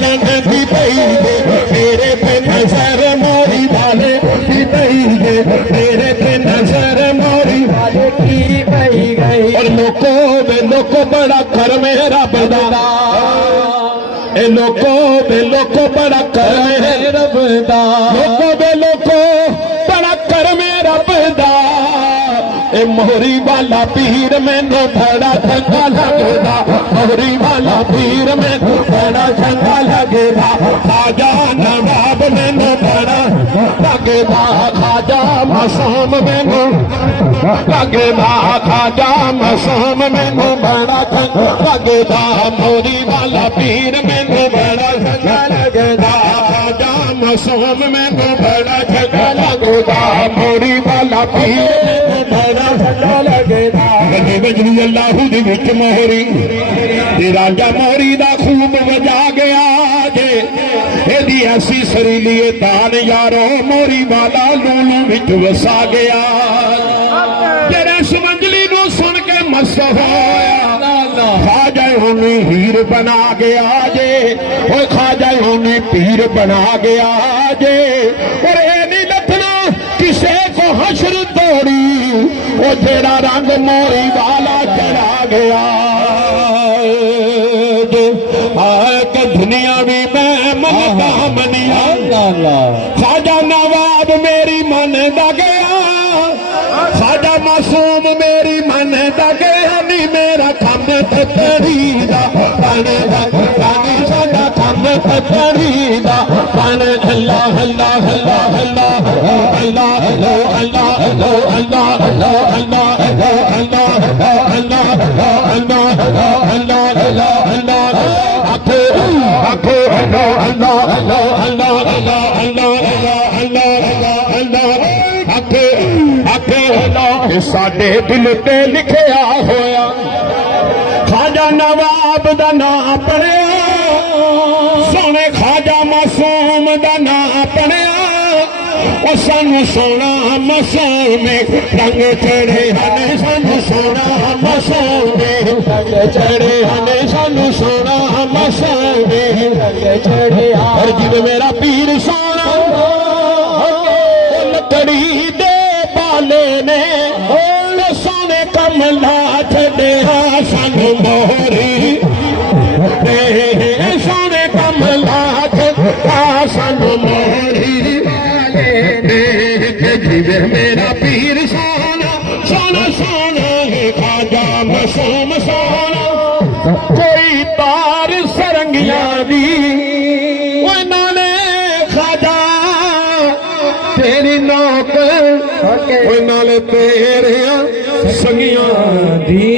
लालन दी पई दे मेरे पे नजर मोरी वाले की पई दे मेरे पे नजर मोरी वाले की पई गई। और लोको बड़ा कर मेरा बदा ए लोको बड़ा कर मेरे रब दा लोको बड़ा कर मेरा बदा ए मोहरी वाला पीर मैनू बड़ा चंगा लगेगा मोहरी वाला पीर मैनू बड़ा चंगा लगेगा खाजा नवाब मैनू बड़ा लगेगा खाजा मासूम मैनू लगेगा खाजा मासूम मैनू बड़ा चंगा लगेगा मोहरी वाला पीर मैनू बड़ा चंगा लगेगा खाजा मासूम मैनू बड़ा चंगा लगेगा मोहरी वाला पीर बजनी अल्लाहू दे विच मोहरी ते राजा मोहरी दा खूब वजा गया जे एदी ऐसी सरीली तान यारो मोहरी वाला लूलू विच वसा गया जेरे समंजली नू सुन के मस्त होया खाजा होनी हीर बना गया जे ओ खाजा होनी पीर बना गया जे और ए नहीं लथना किसे को हशर तोड़ी वो तेरा रंग मोरी वाला चढ़ा गया के दुनिया भी मैं मनता मनिया खाजा नवाब मेरी मन दा गया खाजा मासूम मेरी मन दा गया नी मेरा कम तड़ी दा पानी साडा कम तड़ी दा पान अल्लाह अल्लाह अल्लाह अल्लाह अल्लाह अल्लाह अल्लाह अल्लाह अल्लाह अल्लाह अल्लाह अल्लाह अल्लाह आखो आखो अल्लाह अल्लाह अल्लाह अल्लाह अल्लाह अल्लाह अल्लाह आखो आखो अल्लाह साडे दिल ते लिखिया होया खाजा नवाब दा नाम पढ़िया सोने खाजा मासूम दा नाम पढ़िया सानू सोना मासूम रंग चढ़े हने सानू सोना मासूम रंग चढ़े हने सानू सोना मासूम रंग चढ़े और जिन मेरा पीर सोना लकड़ी दे बाले ने सोने कमला छड़े सानू मोहरी सोने कमला सानू मोहरी जिवे मेरा पीर सोना सोना सोना है खाजा मासूम सोना कोई तार सरंगिया दी नाले खाजा तेरी नौक नाले तेरे संगिया दी